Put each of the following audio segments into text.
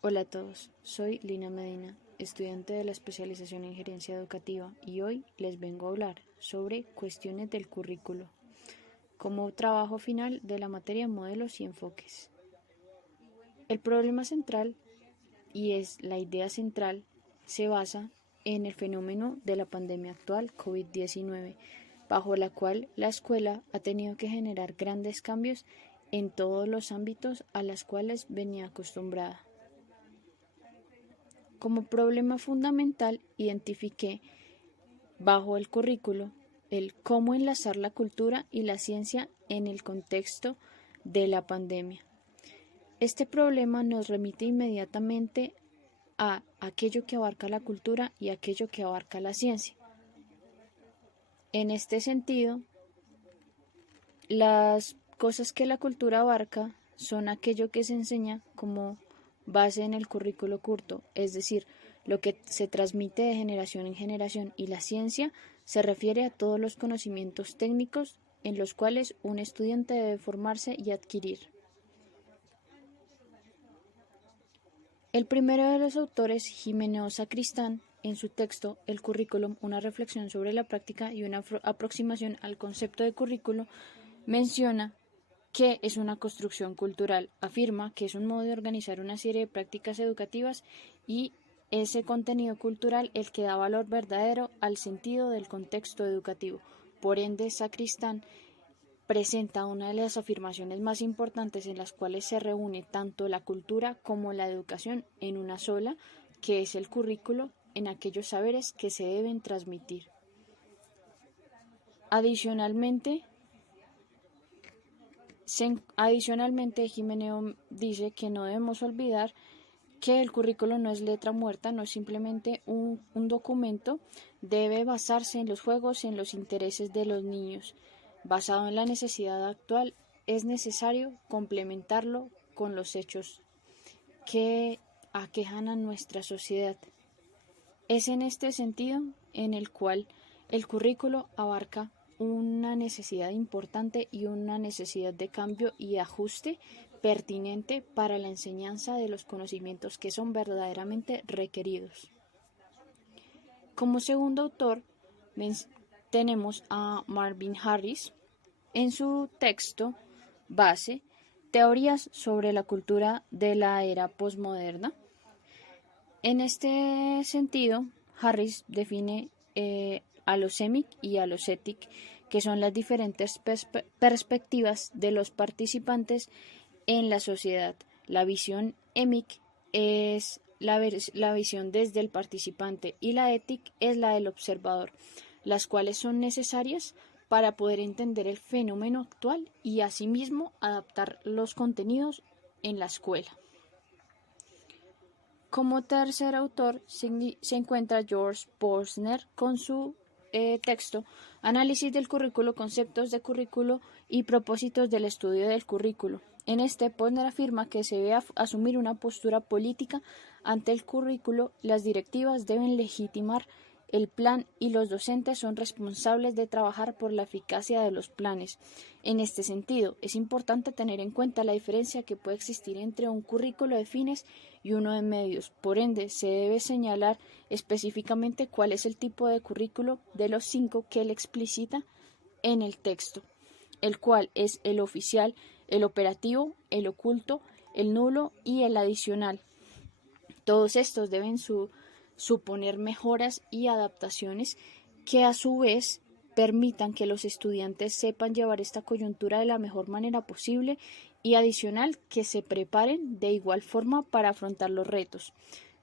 Hola a todos, soy Lina Medina, estudiante de la especialización en gerencia educativa y hoy les vengo a hablar sobre cuestiones del currículo como trabajo final de la materia modelos y enfoques. El problema central y es la idea central se basa en el fenómeno de la pandemia actual COVID-19, bajo la cual la escuela ha tenido que generar grandes cambios en todos los ámbitos a los cuales venía acostumbrada. Como problema fundamental identifiqué bajo el currículo el cómo enlazar la cultura y la ciencia en el contexto de la pandemia. Este problema nos remite inmediatamente a aquello que abarca la cultura y aquello que abarca la ciencia. En este sentido, las cosas que la cultura abarca son aquello que se enseña como base en el currículo curto, es decir, lo que se transmite de generación en generación, y la ciencia se refiere a todos los conocimientos técnicos en los cuales un estudiante debe formarse y adquirir. El primero de los autores, Gimeno Sacristán, en su texto El currículum, una reflexión sobre la práctica y una aproximación al concepto de currículo, menciona que es una construcción cultural. Afirma que es un modo de organizar una serie de prácticas educativas y ese contenido cultural el que da valor verdadero al sentido del contexto educativo. Por ende, Sacristán presenta una de las afirmaciones más importantes en las cuales se reúne tanto la cultura como la educación en una sola, que es el currículo en aquellos saberes que se deben transmitir. Adicionalmente, Jiménez dice que no debemos olvidar que el currículo no es letra muerta, no es simplemente un documento, debe basarse en los juegos, en los intereses de los niños. Basado en la necesidad actual, es necesario complementarlo con los hechos que aquejan a nuestra sociedad. Es en este sentido en el cual el currículo abarca una necesidad importante y una necesidad de cambio y ajuste pertinente para la enseñanza de los conocimientos que son verdaderamente requeridos. Como segundo autor tenemos a Marvin Harris en su texto base Teorías sobre la cultura de la era posmoderna. En este sentido, Harris define a los EMIC y a los ETIC, que son las diferentes perspectivas de los participantes en la sociedad. La visión EMIC es la visión desde el participante y la ETIC es la del observador, las cuales son necesarias para poder entender el fenómeno actual y asimismo adaptar los contenidos en la escuela. Como tercer autor se encuentra George Posner con su texto Análisis del currículo, conceptos de currículo y propósitos del estudio del currículo. En este, Posner afirma que se debe asumir una postura política ante el currículo, las directivas deben legitimar el plan y los docentes son responsables de trabajar por la eficacia de los planes. En este sentido, es importante tener en cuenta la diferencia que puede existir entre un currículo de fines y uno de medios. Por ende, se debe señalar específicamente cuál es el tipo de currículo de los 5 que él explicita en el texto, el cual es el oficial, el operativo, el oculto, el nulo y el adicional. Todos estos deben suponer mejoras y adaptaciones que a su vez permitan que los estudiantes sepan llevar esta coyuntura de la mejor manera posible y adicional que se preparen de igual forma para afrontar los retos.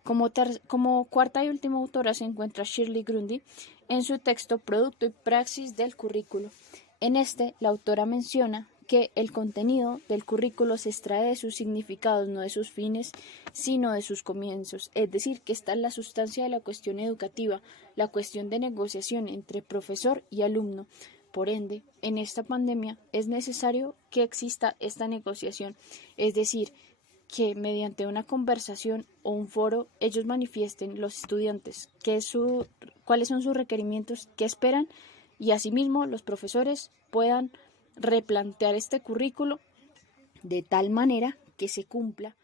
Como cuarta y última autora se encuentra Shirley Grundy en su texto Producto y Praxis del Currículo. En este, la autora menciona que el contenido del currículo se extrae de sus significados, no de sus fines, sino de sus comienzos. Es decir, que está en la sustancia de la cuestión educativa, la cuestión de negociación entre profesor y alumno. Por ende, en esta pandemia es necesario que exista esta negociación, es decir, que mediante una conversación o un foro ellos manifiesten los estudiantes cuáles son sus requerimientos, qué esperan y asimismo los profesores puedan replantear este currículo de tal manera que se cumpla